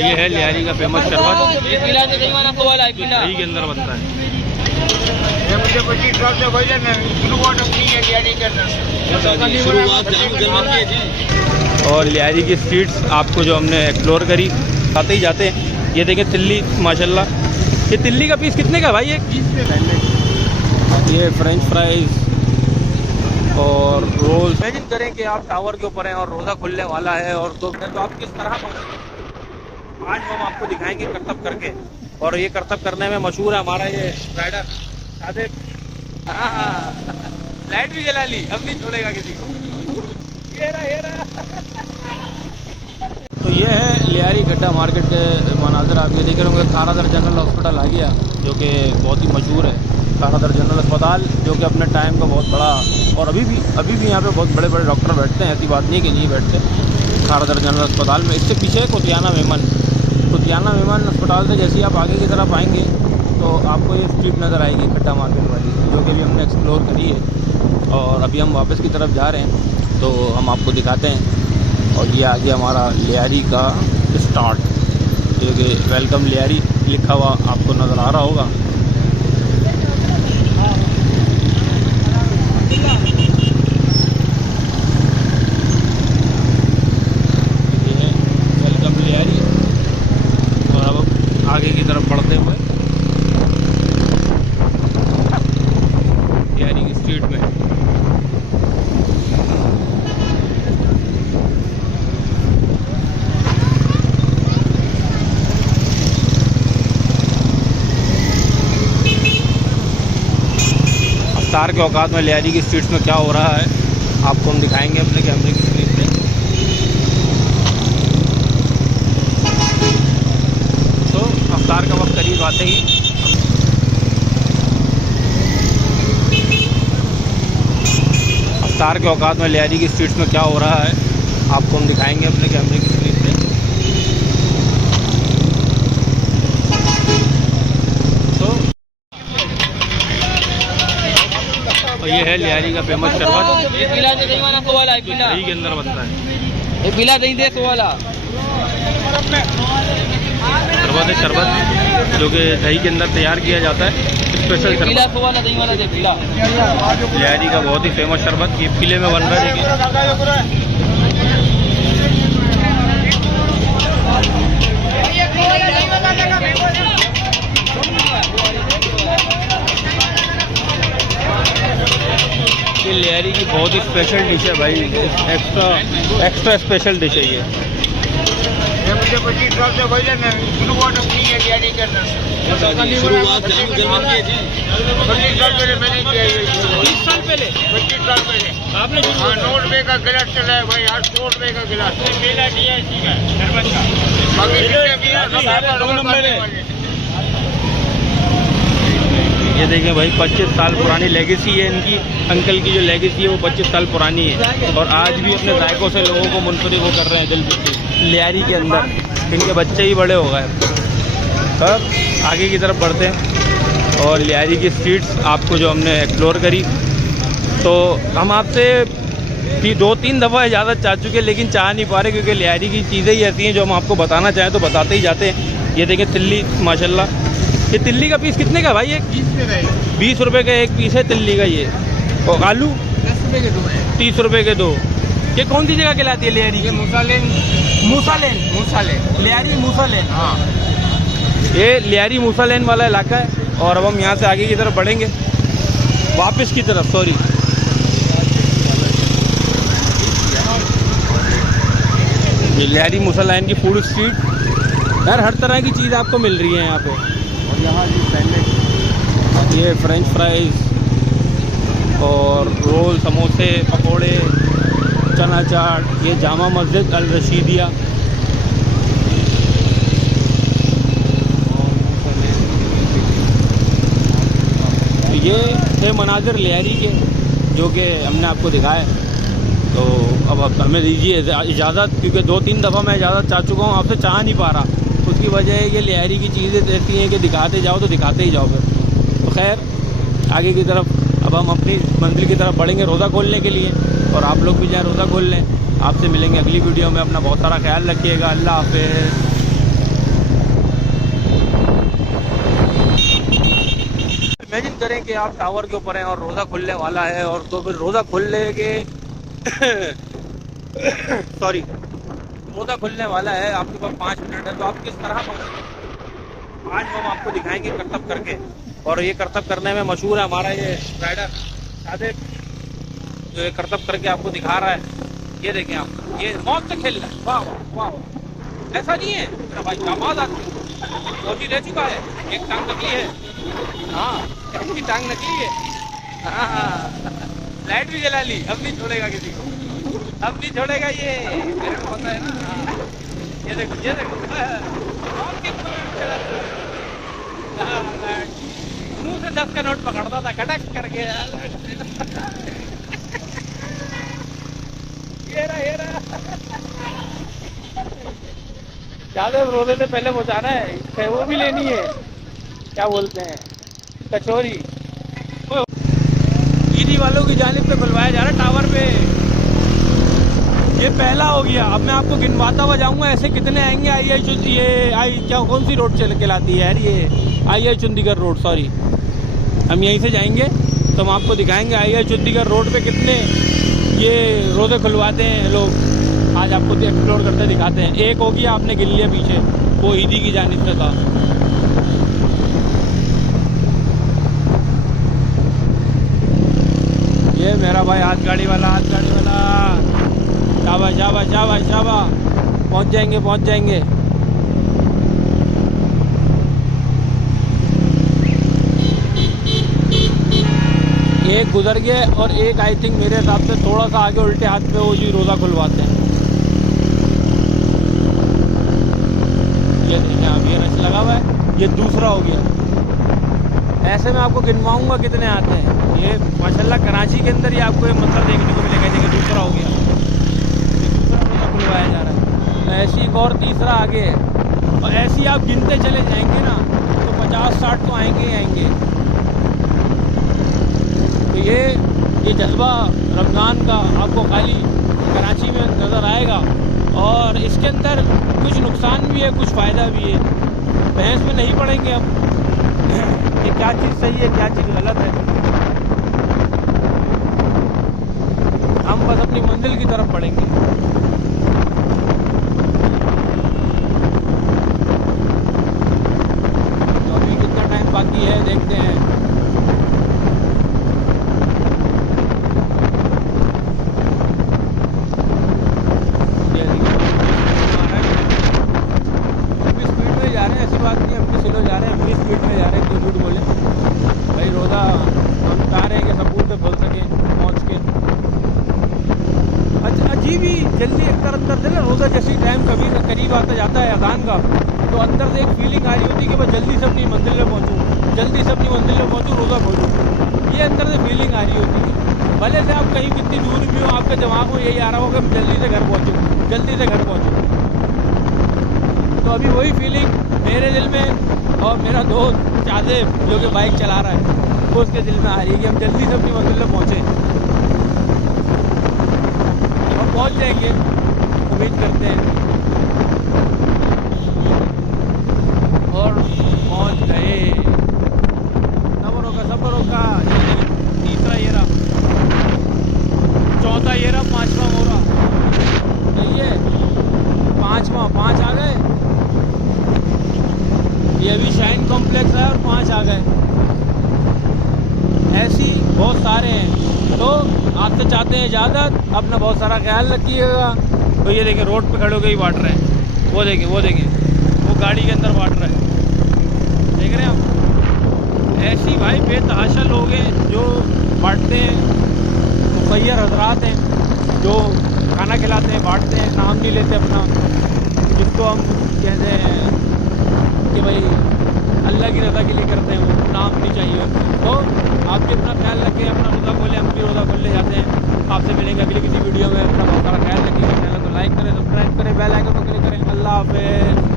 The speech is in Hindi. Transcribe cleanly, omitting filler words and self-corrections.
ये है लियारी का फेमस शरबत, दही के अंदर बनता है। और लियारी की स्ट्रीट्स आपको जो हमने एक्सप्लोर करी, आते ही जाते हैं। ये देखें तिल्ली, माशाल्लाह। ये तिल्ली का पीस कितने का भाई? ये फ्रेंच फ्राइज और रोल। इमेजिन करें कि आप टावर के ऊपर हैं और रोज़ा खुलने वाला है और तो आप किस तरह आज हम आपको दिखाएंगे करतब करके। और ये करतब करने में मशहूर है हमारा ये राइडर सादिक। हाँ, लाइट भी जला ली, अब नहीं छोड़ेगा किसी को। ये रहा। तो ये है लियारी गड्ढा मार्केट के मनाजर। आप ये देख रहे होंगे खारादर जनरल हॉस्पिटल आ गया, जो कि बहुत ही मशहूर है। खारादर जनरल अस्पताल जो कि अपने टाइम का बहुत बड़ा, और अभी भी यहाँ पे बहुत बड़े बड़े डॉक्टर बैठते हैं, ऐसी बात नहीं कि नहीं बैठते खारादर जनरल अस्पताल में। इससे पीछे कुतियाना मेमन अस्पताल से जैसे ही आप आगे की तरफ आएंगे तो आपको ये स्ट्रीट नज़र आएगी गड्ढा मार्केट वाली, जो कि अभी हमने एक्सप्लोर करी है। और अभी हम वापस की तरफ जा रहे हैं तो हम आपको दिखाते हैं। और ये आगे हमारा लियारी का स्टार्ट, जो कि वेलकम लियारी लिखा हुआ आपको नज़र आ रहा होगा। आगे की तरफ बढ़ते हुए लियारी की स्ट्रीट में अफ्तार के औकात में लियारी की स्ट्रीट्स में क्या हो रहा है आपको हम दिखाएंगे अपने कैमरे की स्क्रीन पे। अफ्तार का वक्त करीब आते ही अफ्तार के औकात में लियारी की स्ट्रीट्स में क्या हो रहा है आपको हम दिखाएंगे अपने कैमरे की स्क्रीन पे। तो ये है लियारी का फेमस शरबत, दही के अंदर बनता है। एक पिला दही दे वाला शरबत जो कि दही के अंदर तैयार किया जाता है, स्पेशल शरबत। लियारी का बहुत ही फेमस शरबत, ये किले में बन रहा है। ये लियारी की बहुत ही स्पेशल डिश है भाई, एक्स्ट्रा स्पेशल डिश है ये। मुझे 25 साल से भाई ना शुरुआत अपनी है लियारी के अंदर। शुरुआत 25 साल पहले मैंने किया है। 25 साल पहले आपने? हाँ, 9 रुपये का गिलास चला है भाई, आज 100 रुपये का गिलास मेला दिया है। ठीक है, शरबत का बाकी जितने भी हैं सब 2 नंबर है। ये देखें भाई, 25 साल पुरानी लेगेसी है इनकी। अंकल की जो लेगेसी है वो 25 साल पुरानी है और आज भी अपने जायकों से लोगों को मुनफरिद वो कर रहे हैं दिल से। लियारी के अंदर इनके बच्चे ही बड़े हो गए। अब आगे की तरफ बढ़ते हैं और लियारी की स्ट्रीट्स आपको जो हमने एक्सप्लोर करी, तो हम आपसे 2-3 दफ़ा इजाज़त चाह चुके, लेकिन चाह नहीं पा रहे क्योंकि लियारी की चीज़ें ही ऐसी हैं जो हम आपको बताना चाहें तो बताते ही जाते हैं। ये देखें तिल्ली, माशाल्लाह। ये तिल्ली का पीस कितने का भाई? 20 रुपये का एक पीस है तिल्ली का ये। और आलू 10 रुपये के 2 है, 30 रुपये के 2। ये कौन सी जगह कहलाती है लियारी? ये मूसालेन लियारी मूसालेन। हाँ, ये लियारी मूसालेन वाला इलाका है। और अब हम यहाँ से आगे की तरफ बढ़ेंगे, वापस की तरफ, सॉरी। ये लियारी मूसालेन की फूड स्ट्रीट यार, हर तरह की चीज़ आपको मिल रही है यहाँ पे। और यहाँ ये फ्रेंच फ्राइज और रोल, समोसे, पकोड़े, चना चाट। ये जामा मस्जिद अल रशीदिया। तो ये थे मनाजिर लियारी के जो कि हमने आपको दिखाए। तो अब हमें दीजिए इजाज़त, क्योंकि 2-3 दफ़ा मैं इजाज़त चाह चुका हूँ, आपसे चाह नहीं पा रहा। उसकी वजह है ये लियारी की चीज़ें ऐसी हैं कि दिखाते जाओ तो दिखाते ही जाओ फिर। तो खैर आगे की तरफ अब हम अपनी मंजिल की तरफ बढ़ेंगे रोज़ा खोलने के लिए, और आप लोग भी जाए रोज़ा खोल लें। आपसे मिलेंगे अगली वीडियो में। अपना बहुत सारा ख्याल रखिएगा। अल्लाह हाफ़िज़। के आप टावर के ऊपर हैं और रोज़ा खुलने वाला है, और तो फिर रोज़ा खुलने के सॉरी, रोज़ा खुलने वाला है, आपके पास 5 मिनट है, तो आप किस तरह पहुँचेंगे आज हम आपको दिखाएंगे करतब करके। और ये करतब करने में मशहूर है हमारा ये राइडर शादिब, जो ये करतब करके आपको दिखा रहा है। ये देखें आप, ये मौत से खेल रहा है। वाह वाह वाह, ऐसा नहीं है मेरा भाई, दामाद आदमी मोदी रह चुका है, एक टांग नकली है, हाँ इसकी टांग नकली है, हाँ लाइट भी जला ली, अब नहीं छोड़ेगा किसी को, अब नहीं छोड़ेगा ये, मेरे को पता है ना। ये देखो ये देखो, मुंह से 10 का नोट पकड़ता था खटक करके, ये रहा ज्यादा रोजे से पहले पहुंचाना है, वो भी लेनी है, क्या बोलते हैं, कचौरी। ईदी वालों की जानिब पे खुलवाया जा रहा है टावर पे, ये पहला हो गया। अब मैं आपको गिनवाता हुआ जाऊंगा ऐसे कितने आएंगे। क्या कौन सी रोड चल के लाती है यार, ये आई चंडीगढ़ रोड, सॉरी, हम यहीं से जाएंगे तो हम आपको दिखाएंगे आई चंडीगढ़ रोड पे कितने ये रोजे खुलवाते हैं लोग। आज आपको एक्सप्लोर करते दिखाते हैं। एक हो गया आपने गिन लिया पीछे, वो ईदी की जानिब से था। ये मेरा भाई हाथ गाड़ी वाला, हाथ गाड़ी वाला, शाबाश शाबाश शाबाश शाबाश, पहुंच जाएंगे पहुंच जाएंगे। एक गुजर गए और एक आई थिंक मेरे हिसाब से थोड़ा सा आगे उल्टे हाथ पे वो जी रोज़ा खुलवाते हैं। ये देखिए आप, ये रश लगा हुआ है, ये दूसरा हो गया। ऐसे में आपको गिनवाऊंगा कितने आते हैं। ये माशाल्लाह कराची के अंदर ही आपको ये मंजर देखने को मिलेगा। देखिए दूसरा हो गया, ये दूसरा रोज़ा खुलवाया जा रहा है। तो ऐसी एक और तीसरा आगे है, और ऐसी आप गिनते चले जाएंगे ना तो 50-60 तो आएंगे ही आएंगे। तो ये जज्बा रमज़ान का आपको खाली कराची में नज़र आएगा, और इसके अंदर कुछ नुकसान भी है कुछ फ़ायदा भी है। बहस में नहीं पड़ेंगे अब कि क्या चीज़ सही है क्या चीज़ गलत है, हम बस अपनी मंजिल की तरफ बढ़ेंगे। तो अभी कितना टाइम बाकी है देखते हैं। ऐसी बात नहीं, हम स्लो जा रहे हैं, 20 स्पीड में जा रहे हैं, क्यों झूठ बोले भाई। रोज़ा हम चाह रहे हैं कि सकून से खोल सकें पहुँच के। अच्छा अजीब ही जल्दी अंदर से ना रोज़ा जैसी टाइम कभी करीब आता जाता है अज़ान का, तो अंदर से एक फीलिंग आ रही होती है कि बस जल्दी से अपनी मंजिल में पहुँचूँ, जल्दी से अपनी मंजिल में पहुँचूँ, रोज़ा खोलूँ। ये अंदर से फीलिंग आ रही होती है। भले से आप कहीं कितनी दूर भी हो, आपके दिमाग में यही आ रहा होगा जल्दी से घर पहुँचूँ, जल्दी से घर पहुँचूँ। तो अभी वही फीलिंग मेरे दिल में, और मेरा दोस्त शादिब जो कि बाइक चला रहा है वो उसके दिल में आ रही है कि हम जल्दी से अपनी मंजिल में पहुँचे। हम पहुँच जाएंगे, उम्मीद करते हैं, और पहुँच गए। सब्र होगा। तीसरा ये रहा, चौथा ये रहा, 5वां हो रहा, सही है, 5 आ गए। ये अभी शाइन कॉम्प्लेक्स है और 5 आ गए। ऐसी बहुत सारे हैं। तो आपसे चाहते हैं इजाज़त, अपना बहुत सारा ख्याल रखिएगा। तो ये देखें रोड पे खड़े होकर ही बांट रहे हैं, वो देखें वो गाड़ी के अंदर बांट रहे हैं, देख रहे हैं आप। ऐसी भाई बेतहाशा लोग हैं जो बांटते हैं, मुखैर हजरात हैं जो खाना खिलाते हैं, बांटते हैं, नाम नहीं लेते अपना, जिसको हम कहते हैं कि भाई अल्लाह की रज़ा के लिए करते हैं, वो नाम नहीं चाहिए। तो आप भी अपना ख्याल रखें, अपना रोज़ा खोलें, हम भी रोज़ा खोल ले जाते हैं। आपसे मिलेंगे अगली किसी वीडियो में। अपना बहुत सारा ख्याल रखिएगा। चैनल को लाइक करें, सब्सक्राइब करें, बेल आइकन को क्लिक करें। अल्लाह हाफ़िज़।